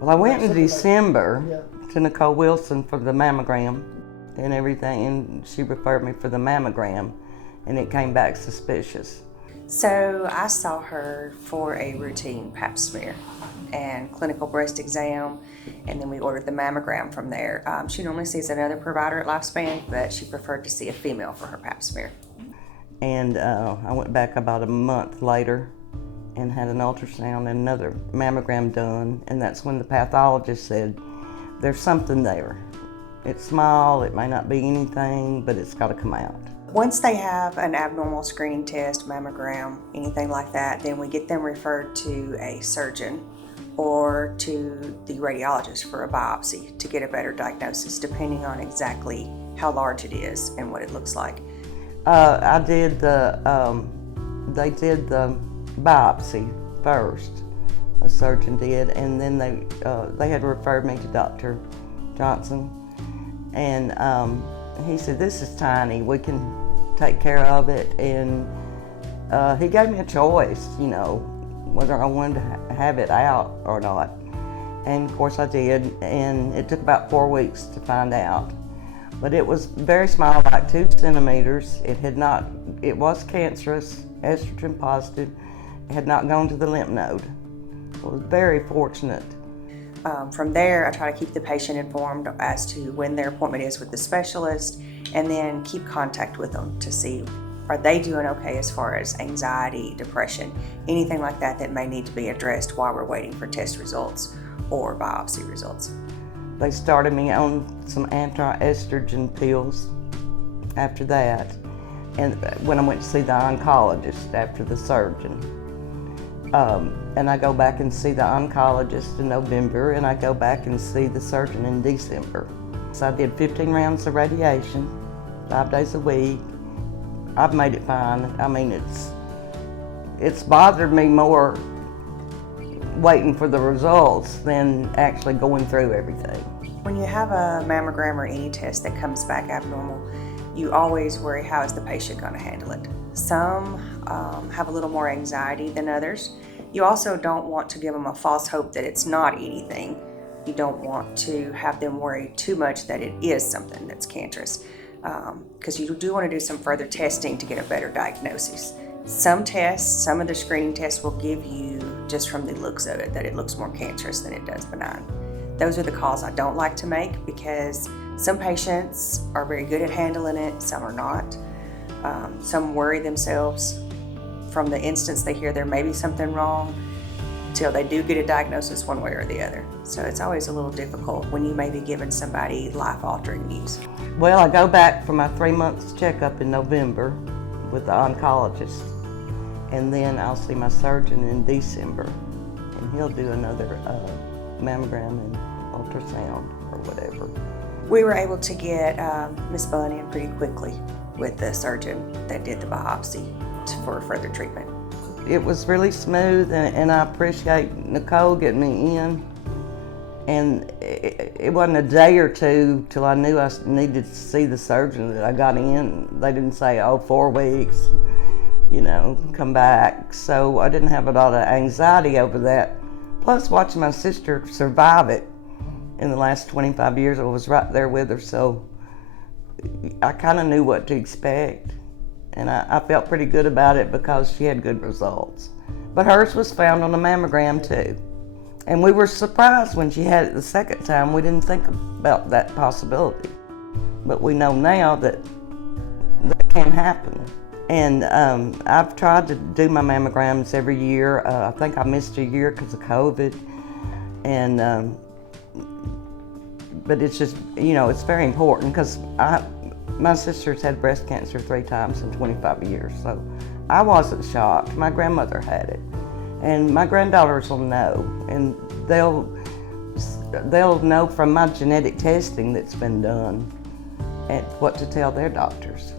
Well, I went in December to Nicole Wilson for the mammogram and everything, and she referred me for the mammogram, and it came back suspicious. So I saw her for a routine pap smear and clinical breast exam, and then we ordered the mammogram from there. She normally sees another provider at Lifespan, but she preferred to see a female for her pap smear. And I went back about a month later and had an ultrasound and another mammogram done, and that's when the pathologist said, there's something there. It's small, it may not be anything, but it's got to come out. Once they have an abnormal screening test, mammogram, anything like that, then we get them referred to a surgeon or to the radiologist for a biopsy to get a better diagnosis, depending on exactly how large it is and what it looks like. They did the biopsy first, a surgeon did, and then they had referred me to Dr. Johnson, and he said, this is tiny, we can take care of it, and he gave me a choice, you know, whether I wanted to have it out or not. And of course I did, and it took about 4 weeks to find out. But it was very small, like 2 centimeters. It was cancerous, estrogen positive. It had not gone to the lymph node. I was very fortunate. From there, I try to keep the patient informed as to when their appointment is with the specialist, and then keep contact with them to see, are they doing okay as far as anxiety, depression, anything like that that may need to be addressed while we're waiting for test results or biopsy results. They started me on some anti-estrogen pills after that, and when I went to see the oncologist after the surgeon. And I go back and see the oncologist in November, and I go back and see the surgeon in December. So I did 15 rounds of radiation, 5 days a week. I've made it fine. I mean, it's bothered me more waiting for the results than actually going through everything. When you have a mammogram or any test that comes back abnormal, you always worry, how is the patient going to handle it? Some have a little more anxiety than others. You also don't want to give them a false hope that it's not anything. You don't want to have them worry too much that it is something that's cancerous, because you do want to do some further testing to get a better diagnosis. Some tests, some of the screening tests will give you, just from the looks of it, that it looks more cancerous than it does benign. Those are the calls I don't like to make, because some patients are very good at handling it, some are not. Some worry themselves from the instance they hear there may be something wrong till they do get a diagnosis one way or the other. So it's always a little difficult when you may be giving somebody life-altering news. Well, I go back for my 3 months checkup in November with the oncologist, and then I'll see my surgeon in December, and he'll do another mammogram and ultrasound or whatever. We were able to get Miss Bunn in pretty quickly with the surgeon that did the biopsy for further treatment. It was really smooth, and I appreciate Nicole getting me in. And it wasn't a day or two till I knew I needed to see the surgeon that I got in. They didn't say, oh, 4 weeks, you know, come back. So I didn't have a lot of anxiety over that. Plus, watching my sister survive it in the last 25 years, I was right there with her, so I kind of knew what to expect. And I felt pretty good about it because she had good results. But hers was found on the mammogram too. And we were surprised when she had it the second time. We didn't think about that possibility. But we know now that that can happen. And I've tried to do my mammograms every year. I think I missed a year because of COVID. And but it's just, you know, it's very important because my sister's had breast cancer 3 times in 25 years, so I wasn't shocked. My grandmother had it, and my granddaughters will know, and they'll know from my genetic testing that's been done and what to tell their doctors.